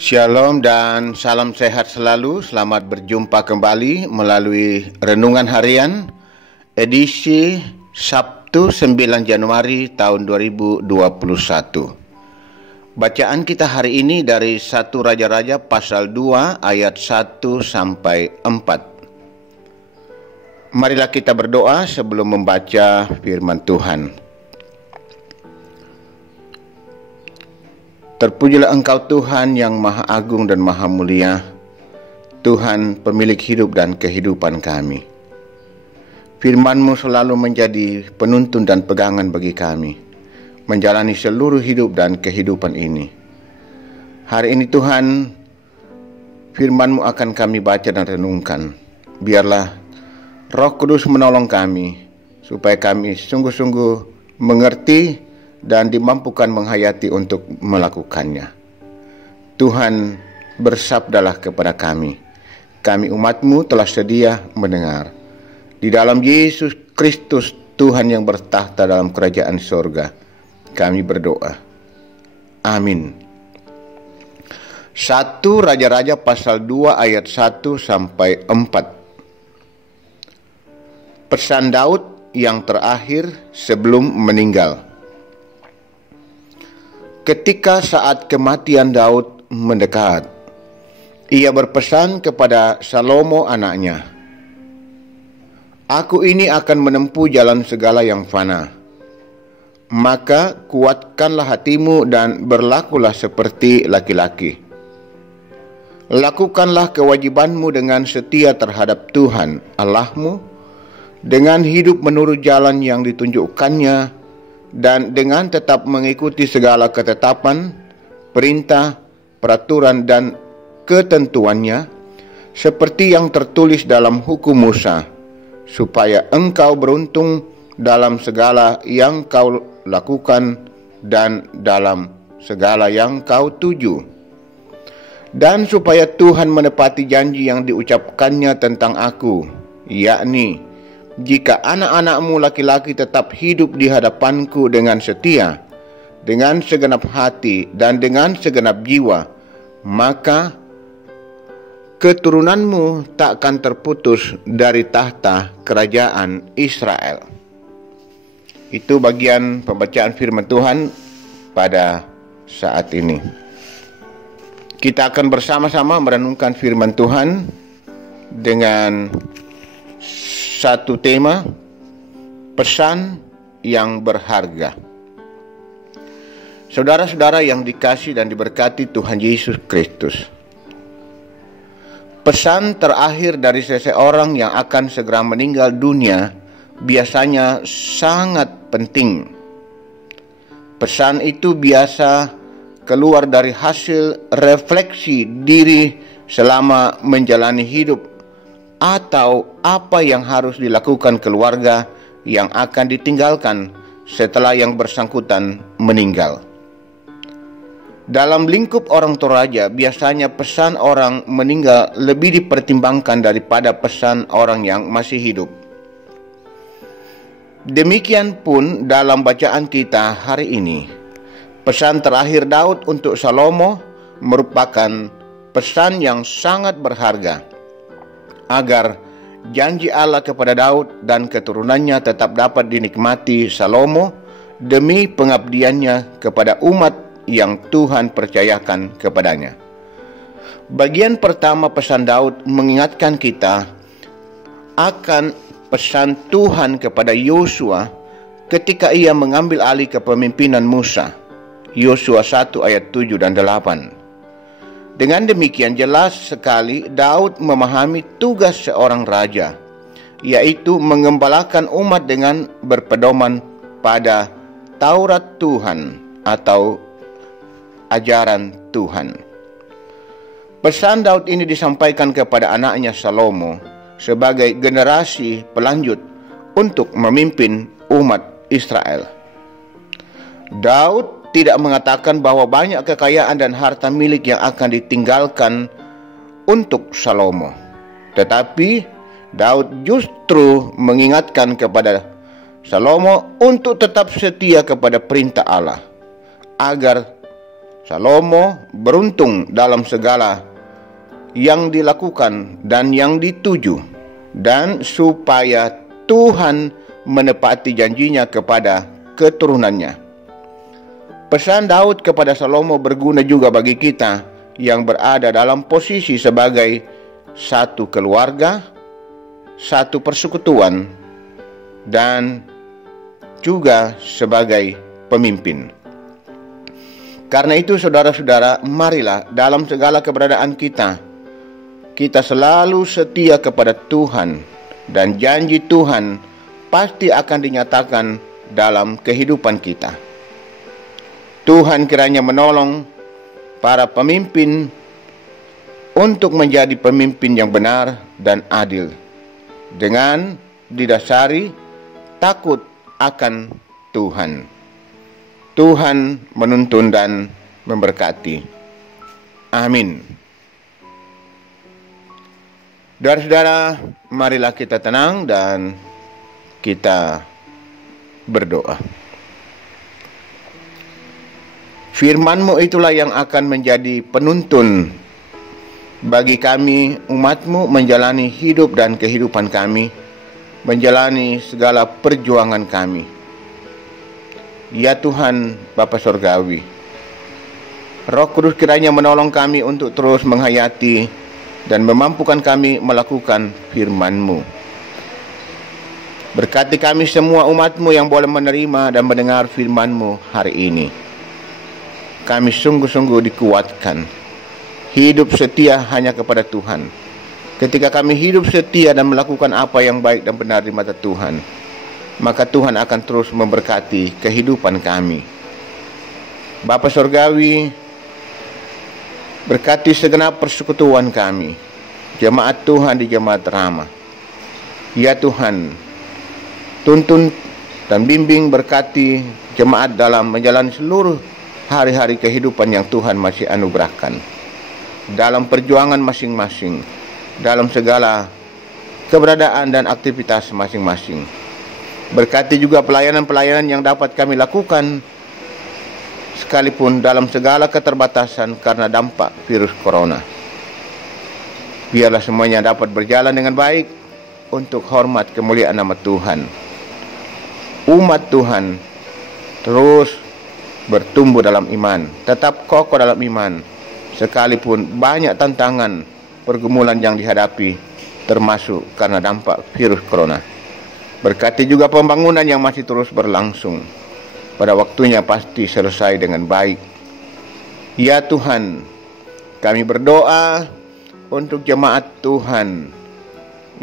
Shalom dan salam sehat selalu. Selamat berjumpa kembali melalui Renungan Harian edisi Sabtu 9 Januari tahun 2021. Bacaan kita hari ini dari 1 Raja-Raja pasal 2 ayat 1 sampai 4. Marilah kita berdoa sebelum membaca firman Tuhan. Terpujilah Engkau Tuhan yang Maha Agung dan Maha Mulia, Tuhan pemilik hidup dan kehidupan kami. Firman-Mu selalu menjadi penuntun dan pegangan bagi kami, menjalani seluruh hidup dan kehidupan ini. Hari ini Tuhan, firman-Mu akan kami baca dan renungkan. Biarlah Roh Kudus menolong kami, supaya kami sungguh-sungguh mengerti dan dimampukan menghayati untuk melakukannya. Tuhan, bersabdalah kepada kami. Kami umat-Mu telah sedia mendengar. Di dalam Yesus Kristus, Tuhan yang bertahta dalam kerajaan sorga, kami berdoa. Amin. 1 Raja-Raja pasal 2 ayat 1 sampai 4. Pesan Daud yang terakhir sebelum meninggal. Ketika saat kematian Daud mendekat, ia berpesan kepada Salomo anaknya, "Aku ini akan menempuh jalan segala yang fana. Maka kuatkanlah hatimu dan berlakulah seperti laki-laki. Lakukanlah kewajibanmu dengan setia terhadap Tuhan Allahmu, dengan hidup menurut jalan yang ditunjukkannya, dan dengan tetap mengikuti segala ketetapan, perintah, peraturan, dan ketentuannya, seperti yang tertulis dalam hukum Musa, supaya engkau beruntung dalam segala yang kau lakukan dan dalam segala yang kau tuju. Dan supaya Tuhan menepati janji yang diucapkannya tentang aku, yakni, jika anak-anak-Mu laki-laki tetap hidup di hadapan-Ku dengan setia, dengan segenap hati dan dengan segenap jiwa, maka keturunan-Mu takkan terputus dari tahta kerajaan Israel." Itu bagian pembacaan firman Tuhan pada saat ini. Kita akan bersama-sama merenungkan firman Tuhan dengan satu tema, pesan yang berharga. Saudara-saudara yang dikasihi dan diberkati Tuhan Yesus Kristus, pesan terakhir dari seseorang yang akan segera meninggal dunia biasanya sangat penting. Pesan itu biasa keluar dari hasil refleksi diri selama menjalani hidup, atau apa yang harus dilakukan keluarga yang akan ditinggalkan setelah yang bersangkutan meninggal. Dalam lingkup orang Toraja, biasanya pesan orang meninggal lebih dipertimbangkan daripada pesan orang yang masih hidup. Demikian pun dalam bacaan kita hari ini, pesan terakhir Daud untuk Salomo merupakan pesan yang sangat berharga, agar janji Allah kepada Daud dan keturunannya tetap dapat dinikmati Salomo demi pengabdiannya kepada umat yang Tuhan percayakan kepadanya. Bagian pertama pesan Daud mengingatkan kita akan pesan Tuhan kepada Yosua ketika ia mengambil alih kepemimpinan Musa. Yosua 1 ayat 7 dan 8. Dengan demikian jelas sekali Daud memahami tugas seorang raja, yaitu mengembalakan umat dengan berpedoman pada Taurat Tuhan atau ajaran Tuhan. Pesan Daud ini disampaikan kepada anaknya Salomo sebagai generasi pelanjut untuk memimpin umat Israel. Daud tidak mengatakan bahwa banyak kekayaan dan harta milik yang akan ditinggalkan untuk Salomo. Tetapi Daud justru mengingatkan kepada Salomo untuk tetap setia kepada perintah Allah, agar Salomo beruntung dalam segala yang dilakukan dan yang dituju, dan supaya Tuhan menepati janjinya kepada keturunannya. Pesan Daud kepada Salomo berguna juga bagi kita yang berada dalam posisi sebagai satu keluarga, satu persekutuan, dan juga sebagai pemimpin. Karena itu saudara-saudara, marilah dalam segala keberadaan kita selalu setia kepada Tuhan, dan janji Tuhan pasti akan dinyatakan dalam kehidupan kita. Tuhan kiranya menolong para pemimpin untuk menjadi pemimpin yang benar dan adil, dengan didasari takut akan Tuhan. Tuhan menuntun dan memberkati. Amin. Saudara-saudara, marilah kita tenang dan kita berdoa. Firman-Mu itulah yang akan menjadi penuntun bagi kami, umat-Mu, menjalani hidup dan kehidupan kami, menjalani segala perjuangan kami. Ya Tuhan Bapa Surgawi, Roh Kudus kiranya menolong kami untuk terus menghayati dan memampukan kami melakukan firman-Mu. Berkati kami semua umat-Mu yang boleh menerima dan mendengar firman-Mu hari ini. Kami sungguh-sungguh dikuatkan, hidup setia hanya kepada Tuhan. Ketika kami hidup setia dan melakukan apa yang baik dan benar di mata Tuhan, maka Tuhan akan terus memberkati kehidupan kami. Bapa Surgawi, berkati segenap persekutuan kami, jemaat Tuhan di Jemaat Rama. Ya Tuhan, tuntun dan bimbing, berkati jemaat dalam menjalani seluruh hari-hari kehidupan yang Tuhan masih anugerahkan, dalam perjuangan masing-masing, dalam segala keberadaan dan aktivitas masing-masing. Berkati juga pelayanan-pelayanan yang dapat kami lakukan, sekalipun dalam segala keterbatasan karena dampak virus corona. Biarlah semuanya dapat berjalan dengan baik untuk hormat kemuliaan nama Tuhan. Umat Tuhan terus bertumbuh dalam iman, tetap kokoh dalam iman, sekalipun banyak tantangan pergumulan yang dihadapi, termasuk karena dampak virus corona. Berkati juga pembangunan yang masih terus berlangsung, pada waktunya pasti selesai dengan baik. Ya Tuhan, kami berdoa untuk jemaat Tuhan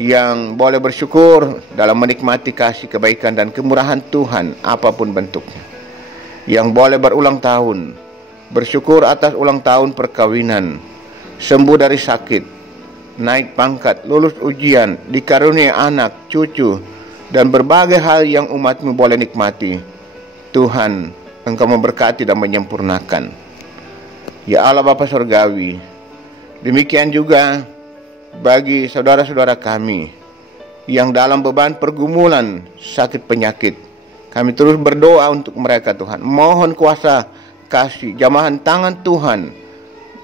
yang boleh bersyukur dalam menikmati kasih, kebaikan, dan kemurahan Tuhan apapun bentuknya, yang boleh berulang tahun, bersyukur atas ulang tahun perkawinan, sembuh dari sakit, naik pangkat, lulus ujian, dikarunia anak, cucu, dan berbagai hal yang umat-Mu boleh nikmati. Tuhan, Engkau memberkati dan menyempurnakan. Ya Allah Bapa Surgawi, demikian juga bagi saudara-saudara kami yang dalam beban pergumulan sakit penyakit, kami terus berdoa untuk mereka Tuhan. Mohon kuasa kasih, jamahan tangan Tuhan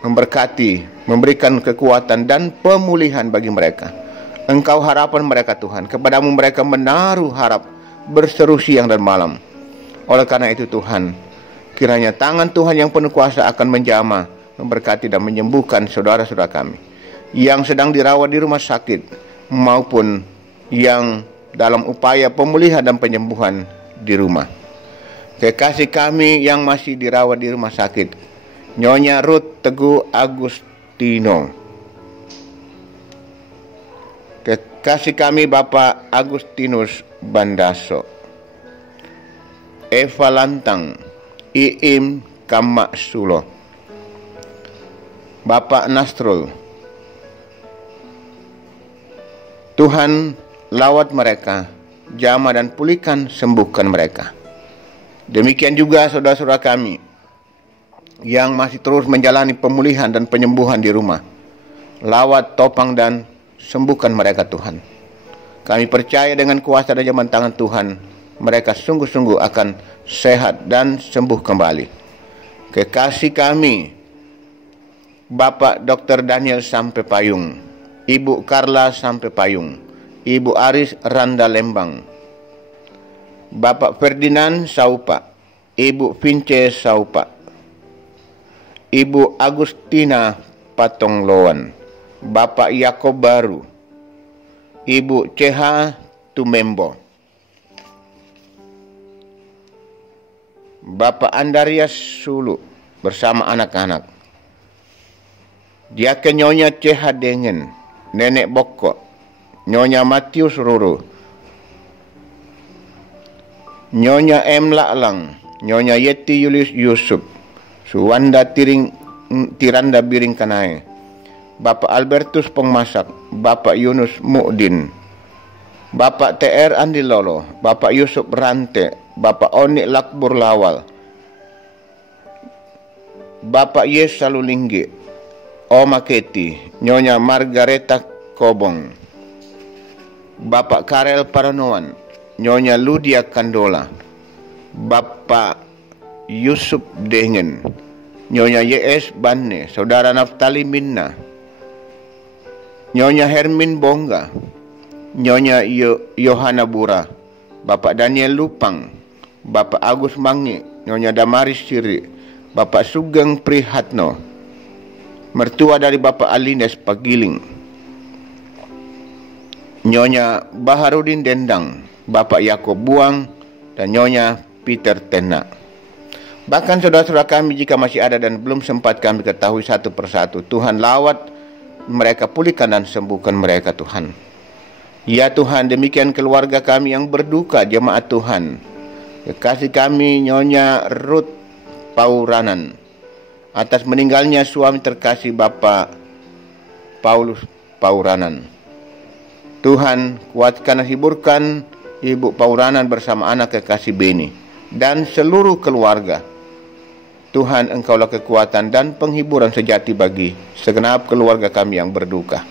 memberkati, memberikan kekuatan dan pemulihan bagi mereka. Engkau harapan mereka Tuhan, kepadamu mereka menaruh harap, berseru siang dan malam. Oleh karena itu Tuhan, kiranya tangan Tuhan yang penuh kuasa akan menjamah, memberkati dan menyembuhkan saudara-saudara kami yang sedang dirawat di rumah sakit, maupun yang dalam upaya pemulihan dan penyembuhan di rumah. Kekasih kami yang masih dirawat di rumah sakit, Nyonya Ruth Teguh Agustino. Kekasih kami Bapak Agustinus Bandaso, Eva Lantang, Iim Kamak Sulo, Bapak Nasrul. Tuhan, lawat mereka, jamah dan pulihkan, sembuhkan mereka. Demikian juga saudara-saudara kami yang masih terus menjalani pemulihan dan penyembuhan di rumah. Lawat, topang, dan sembuhkan mereka Tuhan. Kami percaya dengan kuasa dan jamahan tangan Tuhan, mereka sungguh-sungguh akan sehat dan sembuh kembali. kekasih kami, Bapak Dr. Daniel Sampai Payung, Ibu Carla Sampai Payung, Ibu Aris Randa Lembang, Bapak Ferdinand Saupa, Ibu Vince Saupa, Ibu Agustina Patongloan, Bapak Yakob Baru, Ibu CH Tumembo, Bapak Andarias Sulu bersama anak-anak, Diaken Nyonya CH Dengen, Nenek Boko, Nyonya Matius Ruru, Nyonya M. Laklang, Nyonya Yeti Yulius Yusuf, Suwanda Tiranda Biring Kanai, Bapak Albertus Pengmasak, Bapak Yunus Mu'din, Bapak TR Andi Lolo, Bapak Yusuf Rante, Bapak Oni Lakbur Lawal, Bapak Yes Salulinggi, Oma Keti, Nyonya Margareta Kobong, Bapak Karel Paranoan, Nyonya Ludia Kandola, Bapak Yusuf Dengen, Nyonya YS Banne, Saudara Naftali Minna, Nyonya Hermin Bongga, Nyonya Yohana Bura, Bapak Daniel Lupang, Bapak Agus Mangi, Nyonya Damaris Siri, Bapak Sugeng Prihatno, mertua dari Bapak Alines Pagiling, Nyonya Baharudin Dendang, Bapak Yakob Buang, dan Nyonya Peter Tena. Bahkan saudara-saudara kami jika masih ada dan belum sempat kami ketahui satu persatu, Tuhan lawat mereka, pulihkan dan sembuhkan mereka Tuhan. Ya Tuhan, demikian keluarga kami yang berduka, jemaat Tuhan, kekasih kami Nyonya Ruth Pauranan atas meninggalnya suami terkasih Bapak Paulus Pauranan. Tuhan, kuatkan dan hiburkan Ibu Pauranan bersama anak kekasih Beni dan seluruh keluarga. Tuhan, Engkaulah kekuatan dan penghiburan sejati bagi segenap keluarga kami yang berduka.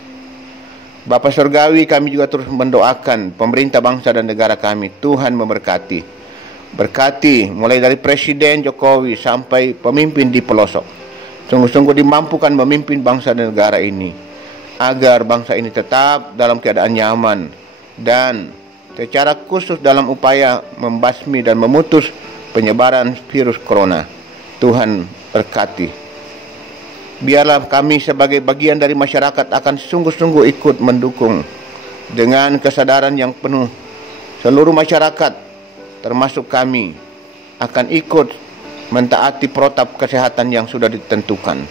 Bapa Surgawi, kami juga terus mendoakan pemerintah bangsa dan negara kami. Tuhan memberkati. Berkati mulai dari Presiden Jokowi sampai pemimpin di pelosok. Sungguh-sungguh dimampukan memimpin bangsa dan negara ini, agar bangsa ini tetap dalam keadaan nyaman dan secara khusus dalam upaya membasmi dan memutus penyebaran virus corona. Tuhan berkati. Biarlah kami sebagai bagian dari masyarakat akan sungguh-sungguh ikut mendukung dengan kesadaran yang penuh. Seluruh masyarakat termasuk kami akan ikut mentaati protap kesehatan yang sudah ditentukan.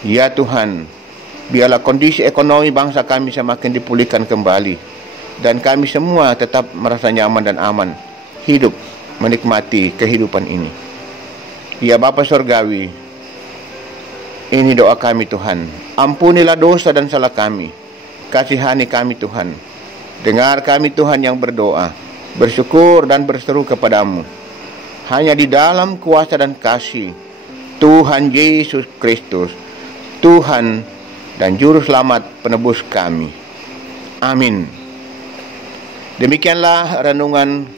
Ya Tuhan, biarlah kondisi ekonomi bangsa kami semakin dipulihkan kembali, dan kami semua tetap merasa nyaman dan aman hidup menikmati kehidupan ini. Ya Bapa Surgawi, ini doa kami Tuhan. Ampunilah dosa dan salah kami, kasihani kami Tuhan. Dengar kami Tuhan yang berdoa, bersyukur dan berseru kepadamu. Hanya di dalam kuasa dan kasih Tuhan Yesus Kristus, Tuhan dan Juru Selamat penebus kami. Amin. Demikianlah renungan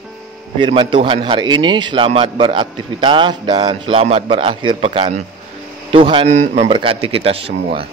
firman Tuhan hari ini. Selamat beraktivitas dan selamat berakhir pekan. Tuhan memberkati kita semua.